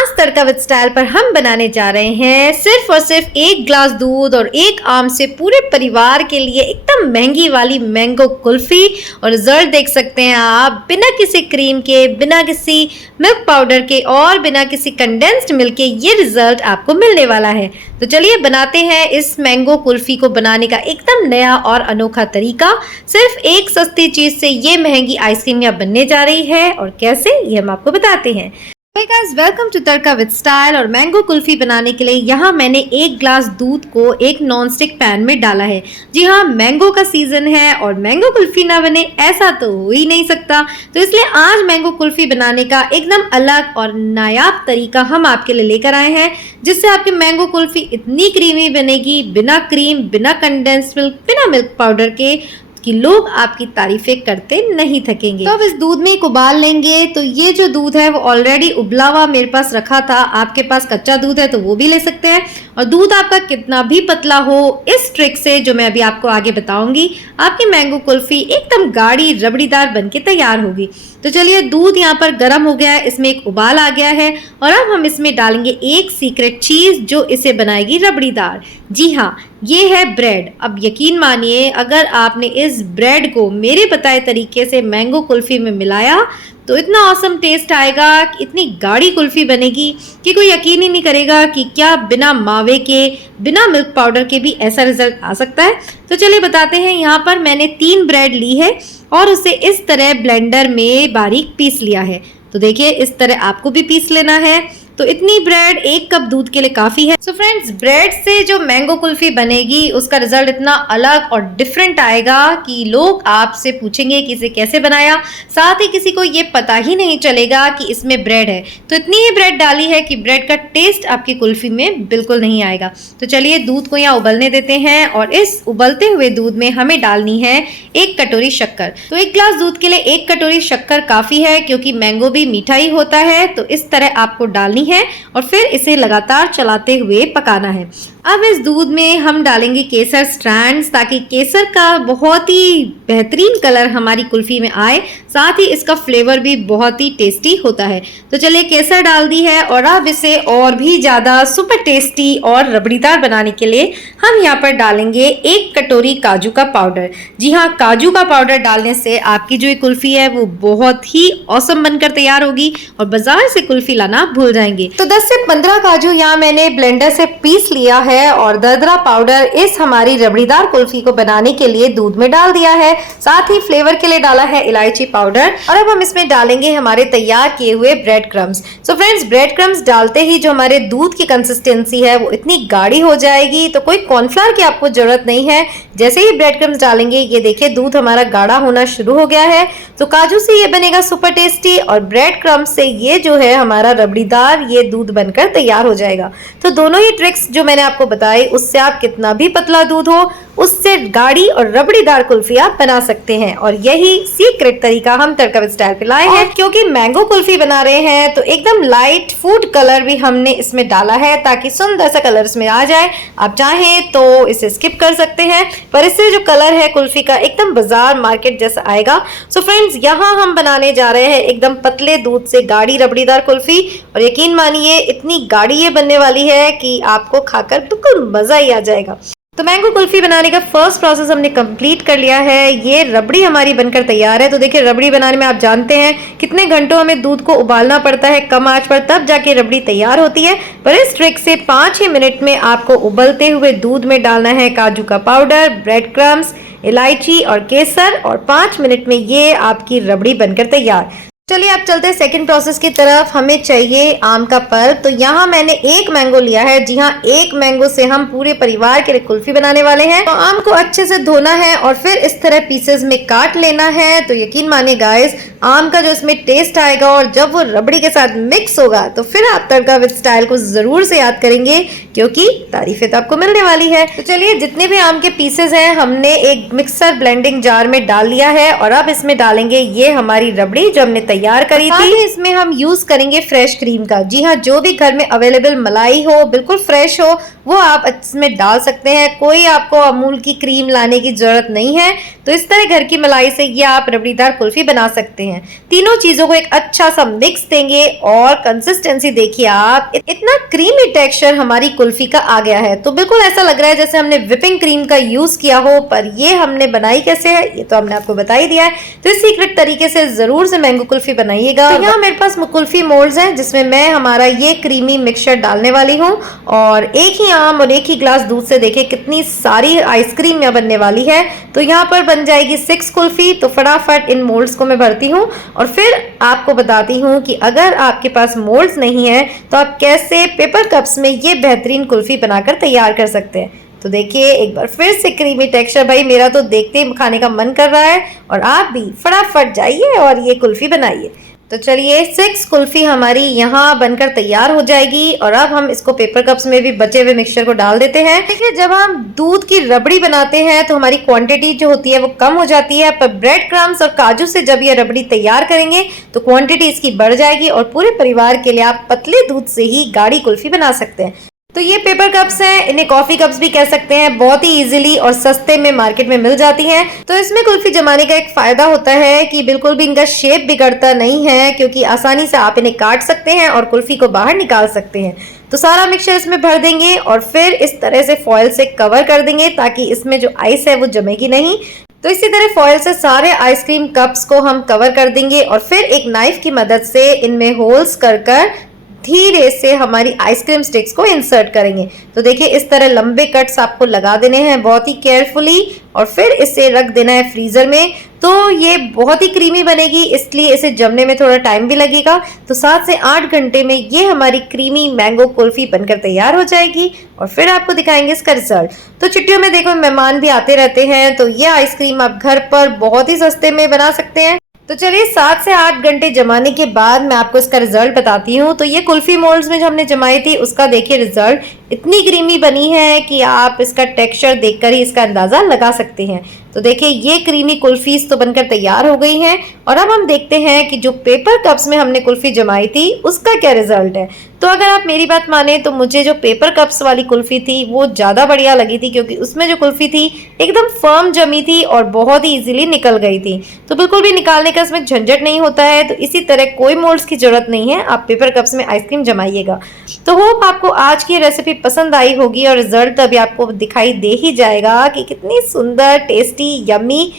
आज तड़का with style पर हम बनाने जा रहे हैं सिर्फ और सिर्फ 1 ग्लास दूध और 1 आम से पूरे परिवार के लिए एकदम महंगी वाली मैंगो कुल्फी। और रिजल्ट देख सकते हैं आप, बिना किसी क्रीम के, बिना किसी मिल्क पाउडर के और बिना किसी कंडेंस्ड मिल्क के ये रिजल्ट आपको मिलने वाला है। तो चलिए बनाते हैं इस मैंगो कुल्फी को बनाने का एकदम नया और अनोखा तरीका। सिर्फ एक सस्ती चीज से ये महंगी आइसक्रीम यहाँ बनने जा रही है और कैसे, ये हम आपको बताते हैं। Hey guys, welcome to Tadka with style. और मैंगो कुल्फी बनाने के लिए यहाँ मैंने 1 ग्लास दूध को एक नॉन स्टिक पैन में डाला है। जी हाँ, मैंगो का सीजन है और मैंगो कुल्फी ना बने ऐसा तो हो ही नहीं सकता। तो इसलिए आज मैंगो कुल्फी बनाने का एकदम अलग और नायाब तरीका हम आपके लिए लेकर आए हैं, जिससे आपकी मैंगो कुल्फी इतनी क्रीमी बनेगी, बिना क्रीम, बिना कंडेंस्ड मिल्क, बिना मिल्क पाउडर के, कि लोग आपकी तारीफें करते नहीं थकेंगे। तो अब इस दूध में एक उबाल लेंगे। तो ये जो दूध है वो ऑलरेडी उबला हुआ मेरे पास रखा था। आपके पास कच्चा दूध है तो वो भी ले सकते हैं। और दूध आपका कितना भी पतला हो, इस ट्रिक से जो मैं अभी आपको आगे बताऊंगी, आपकी मैंगो कुल्फी एकदम गाढ़ी रबड़ीदार बनके तैयार होगी। तो चलिए, दूध यहाँ पर गर्म हो गया है, इसमें एक उबाल आ गया है और अब हम इसमें डालेंगे एक सीक्रेट चीज जो इसे बनाएगी रबड़ीदार। जी हाँ, ये है ब्रेड। अब यकीन मानिए, अगर आपने इस ब्रेड को मेरे बताए तरीके से मैंगो कुल्फी में मिलाया तो इतना ऑसम टेस्ट आएगा कि इतनी गाढ़ी कुल्फी बनेगी कि कोई यकीन ही नहीं करेगा कि क्या बिना मावे के, बिना मिल्क पाउडर के भी ऐसा रिजल्ट आ सकता है। तो चलिए बताते हैं। यहाँ पर मैंने 3 ब्रेड ली है और उसे इस तरह ब्लेंडर में बारीक पीस लिया है। तो देखिए, इस तरह आपको भी पीस लेना है। तो इतनी ब्रेड 1 कप दूध के लिए काफी है। सो फ्रेंड्स, ब्रेड से जो मैंगो कुल्फी बनेगी उसका रिजल्ट इतना अलग और डिफरेंट आएगा कि लोग आपसे पूछेंगे कि इसे कैसे बनाया। साथ ही किसी को ये पता ही नहीं चलेगा कि इसमें ब्रेड है। तो इतनी ही ब्रेड डाली है कि ब्रेड का टेस्ट आपकी कुल्फी में बिल्कुल नहीं आएगा। तो चलिए, दूध को यहाँ उबलने देते हैं और इस उबलते हुए दूध में हमें डालनी है 1 कटोरी शक्कर। तो 1 ग्लास दूध के लिए 1 कटोरी शक्कर काफी है, क्योंकि मैंगो भी मीठा ही होता है। तो इस तरह आपको डालनी है और फिर इसे लगातार चलाते हुए पकाना है। अब इस दूध में हम डालेंगे केसर स्ट्रैंड्स, ताकि केसर का बहुत ही बेहतरीन कलर हमारी कुल्फी में आए। साथ ही इसका फ्लेवर भी बहुत ही टेस्टी होता है। तो चलिए, केसर डाल दी है और अब इसे और भी ज़्यादा सुपर टेस्टी और रबड़ीदार बनाने के लिए हम यहाँ पर डालेंगे 1 कटोरी काजू का पाउडर। जी हाँ, काजू का पाउडर डालने से आपकी जो ये कुल्फी है वो बहुत ही औसम बनकर तैयार होगी और बाजार से कुल्फी लाना भूल जाएंगे। तो 10 से 15 काजू यहाँ मैंने ब्लेंडर से पीस लिया है और दरदरा पाउडर इस हमारी रबड़ीदार कुल्फी को बनाने के लिए दूध में डाल दिया है। साथ ही फ्लेवर के लिए डाला है इलायची पाउडर। और अब हम इसमें डालेंगे हमारे तैयार किए हुए bread crumbs. So friends, bread crumbs डालते ही जो हमारे दूध की कंसिस्टेंसी है वो इतनी गाढ़ी हो जाएगी, तो कोई कॉर्नफ्लावर की आपको जरूरत नहीं है। जैसे ही ब्रेड क्रम्स डालेंगे, ये देखिए दूध हमारा गाढ़ा होना शुरू हो गया है। तो काजू से ये बनेगा सुपर टेस्टी और ब्रेड क्रम्स से ये जो है हमारा रबड़ीदार ये दूध बनकर तैयार हो जाएगा। तो दोनों ही ट्रिक्स जो मैंने आपको बताई, उससे आप कितना भी पतला दूध हो उससे गाढ़ी और रबड़ीदार कुल्फी आप बना सकते हैं। और यही सीक्रेट तरीका हम तड़का विद स्टाइल पे लाए हैं। क्योंकि मैंगो कुल्फी बना रहे हैं तो एकदम लाइट फूड कलर भी हमने इसमें डाला है, ताकि सुंदर सा कलर इसमें आ जाए। आप चाहें तो इसे स्किप कर सकते हैं, पर इससे जो कलर है कुल्फी का एकदम बाजार मार्केट जैसा आएगा। सो फ्रेंड्स, यहाँ हम बनाने जा रहे हैं एकदम पतले दूध से गाढ़ी रबड़ीदार कुल्फी। और यकीन मानिए, इतनी गाढ़ी ये बनने वाली है कि आपको खाकर बिल्कुल मजा ही आ जाएगा। तो मैंगो कुल्फी बनाने का फर्स्ट प्रोसेस हमने कंप्लीट कर लिया है। ये रबड़ी हमारी बनकर तैयार है। तो देखिए, रबड़ी बनाने में आप जानते हैं कितने घंटों हमें दूध को उबालना पड़ता है कम आंच पर, तब जाके रबड़ी तैयार होती है। पर इस ट्रिक से 5 ही मिनट में आपको उबलते हुए दूध में डालना है काजू का पाउडर, ब्रेड क्रम्स, इलायची और केसर, और 5 मिनट में ये आपकी रबड़ी बनकर तैयार। चलिए, अब चलते हैं सेकंड प्रोसेस की तरफ। हमें चाहिए आम का पल्प। तो यहाँ मैंने 1 मैंगो लिया है। जी हाँ, 1 मैंगो से हम पूरे परिवार के लिए कुल्फी बनाने वाले हैं। तो आम को अच्छे से धोना है और फिर इस तरह पीसेस में काट लेना है। तो यकीन मानिए गाइस, आम का जो इसमें टेस्ट आएगा और जब वो रबड़ी के साथ मिक्स होगा तो फिर आप तड़का विद स्टाइल को जरूर से याद करेंगे, क्योंकि तारीफें तो आपको मिलने वाली है। तो चलिए, जितने भी आम के पीसेस हैं हमने एक मिक्सर ब्लेंडिंग जार में डाल लिया है और अब इसमें डालेंगे ये हमारी रबड़ी जो हमने तैयार करी थी। इसमें हम यूज करेंगे फ्रेश क्रीम का। जी हाँ, जो भी घर में अवेलेबल मलाई हो, बिल्कुल फ्रेश हो, वो आप इसमें डाल सकते हैं। कोई आपको अमूल की क्रीम लाने की जरूरत नहीं है। तो इस तरह घर की मलाई से ये आप रबड़ीदार कुल्फी बना सकते हैं। तीनों चीजों को एक अच्छा सा मिक्स देंगे और कंसिस्टेंसी देखिए आप, इतना क्रीमी टेक्सचर हमारी कुल्फी का आ गया है। तो बिल्कुल ऐसा लग रहा है जैसे हमने व्हिपिंग क्रीम का यूज किया हो। पर ये हमने बनाई कैसे है ये तो हमने आपको बता ही दिया है। तो इस सीक्रेट तरीके से जरूर से मैंगो कुल्फी बनाइएगा। तो यहाँ मेरे पास कुल्फी मोल्ड्स हैं जिसमें मैं हमारा ये क्रीमी मिक्सचर डालने वाली हूँ और एक ही आम और एक ही ग्लास दूध से देखिए कितनी सारी आइसक्रीम यहाँ बनने वाली है। तो यहाँ पर बन जाएगी 6 कुल्फी। तो फटाफट इन मोल्ड्स को मैं भरती हूँ और फिर आपको बताती हूँ कि अगर आपके पास मोल्ड्स नहीं है तो आप कैसे पेपर कप्स में ये बेहतरीन कुल्फी बनाकर तैयार कर सकते हैं। तो देखिए एक बार फिर से क्रीमी टेक्सचर, भाई मेरा तो देखते ही खाने का मन कर रहा है और आप भी फटाफट जाइए और ये कुल्फी बनाइए। तो चलिए 6 कुल्फी हमारी यहाँ बनकर तैयार हो जाएगी और अब हम इसको पेपर कप्स में भी बचे हुए मिक्सचर को डाल देते हैं। देखिए जब हम दूध की रबड़ी बनाते हैं तो हमारी क्वांटिटी जो होती है वो कम हो जाती है, पर ब्रेड क्रम्स और काजू से जब ये रबड़ी तैयार करेंगे तो क्वांटिटी इसकी बढ़ जाएगी और पूरे परिवार के लिए आप पतले दूध से ही गाढ़ी कुल्फी बना सकते हैं। तो ये पेपर कप्स हैं, इन्हें कॉफी कप्स भी कह सकते हैं, बहुत ही इजीली और सस्ते में मार्केट में मिल जाती हैं। तो इसमें कुल्फी जमाने का एक फायदा होता है कि बिल्कुल भी इनका शेप बिगड़ता नहीं है, क्योंकि आसानी से आप इन्हें काट सकते हैं और कुल्फी को बाहर निकाल सकते हैं। तो सारा मिक्सचर इसमें भर देंगे और फिर इस तरह से फॉयल से कवर कर देंगे ताकि इसमें जो आइस है वो जमेगी नहीं। तो इसी तरह फॉयल से सारे आइसक्रीम कप्स को हम कवर कर देंगे और फिर एक नाइफ की मदद से इनमें होल्स कर धीरे से हमारी आइसक्रीम स्टिक्स को इंसर्ट करेंगे। तो देखिए इस तरह लंबे कट्स आपको लगा देने हैं बहुत ही केयरफुली और फिर इसे रख देना है फ्रीजर में। तो ये बहुत ही क्रीमी बनेगी, इसलिए इसे जमने में थोड़ा टाइम भी लगेगा। तो 7 से 8 घंटे में ये हमारी क्रीमी मैंगो कुल्फी बनकर तैयार हो जाएगी और फिर आपको दिखाएंगे इसका रिजल्ट। तो छुट्टियों में देखो मेहमान भी आते रहते हैं, तो ये आइसक्रीम आप घर पर बहुत ही सस्ते में बना सकते हैं। तो चलिए 7 से 8 घंटे जमाने के बाद मैं आपको इसका रिजल्ट बताती हूँ। तो ये कुल्फी मोल्ड्स में जो हमने जमाई थी उसका देखिए रिजल्ट, इतनी क्रीमी बनी है कि आप इसका टेक्सचर देखकर ही इसका अंदाजा लगा सकते हैं। तो देखिए ये क्रीमी कुल्फीज तो बनकर तैयार हो गई हैं और अब हम देखते हैं कि जो पेपर कप्स में हमने कुल्फी जमाई थी उसका क्या रिजल्ट है। तो अगर आप मेरी बात माने तो मुझे जो पेपर कप्स वाली कुल्फी थी वो ज़्यादा बढ़िया लगी थी, क्योंकि उसमें जो कुल्फी थी एकदम फर्म जमी थी और बहुत ही इजीली निकल गई थी। तो बिल्कुल भी निकालने का इसमें झंझट नहीं होता है। तो इसी तरह कोई मोल्ड्स की जरूरत नहीं है, आप पेपर कप्स में आइसक्रीम जमाइएगा। तो होप आपको आज की रेसिपी पसंद आई होगी और रिजल्ट अभी आपको दिखाई दे ही जाएगा कि कितनी सुंदर, टेस्टी, यम्मी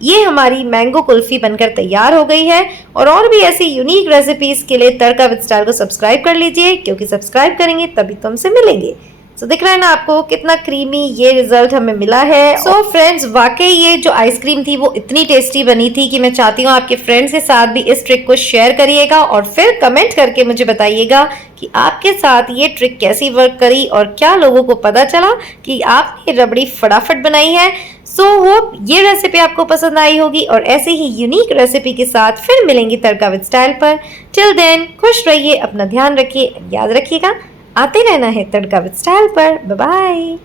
ये हमारी मैंगो कुल्फी बनकर तैयार हो गई है। और भी ऐसी यूनिक रेसिपीज के लिए तड़का विद स्टाइल को सब्सक्राइब कर लीजिए, क्योंकि सब्सक्राइब करेंगे तभी तो हमसे मिलेंगे। तो दिख रहा है ना आपको कितना क्रीमी ये रिजल्ट हमें मिला है। सो फ्रेंड्स, वाकई ये जो आइसक्रीम थी वो इतनी टेस्टी बनी थी कि मैं चाहती हूँ आपके फ्रेंड्स के साथ भी इस ट्रिक को शेयर करिएगा और फिर कमेंट करके मुझे बताइएगा कि आपके साथ ये ट्रिक कैसी वर्क करी और क्या लोगों को पता चला कि आपने रबड़ी फटाफट बनाई है। सो होप ये रेसिपी आपको पसंद आई होगी और ऐसे ही यूनिक रेसिपी के साथ फिर मिलेंगी तड़का विद स्टाइल पर। टिल देन खुश रहिए, अपना ध्यान रखिए, याद रखिएगा आते रहना है तड़का विद स्टाइल पर। Bye bye.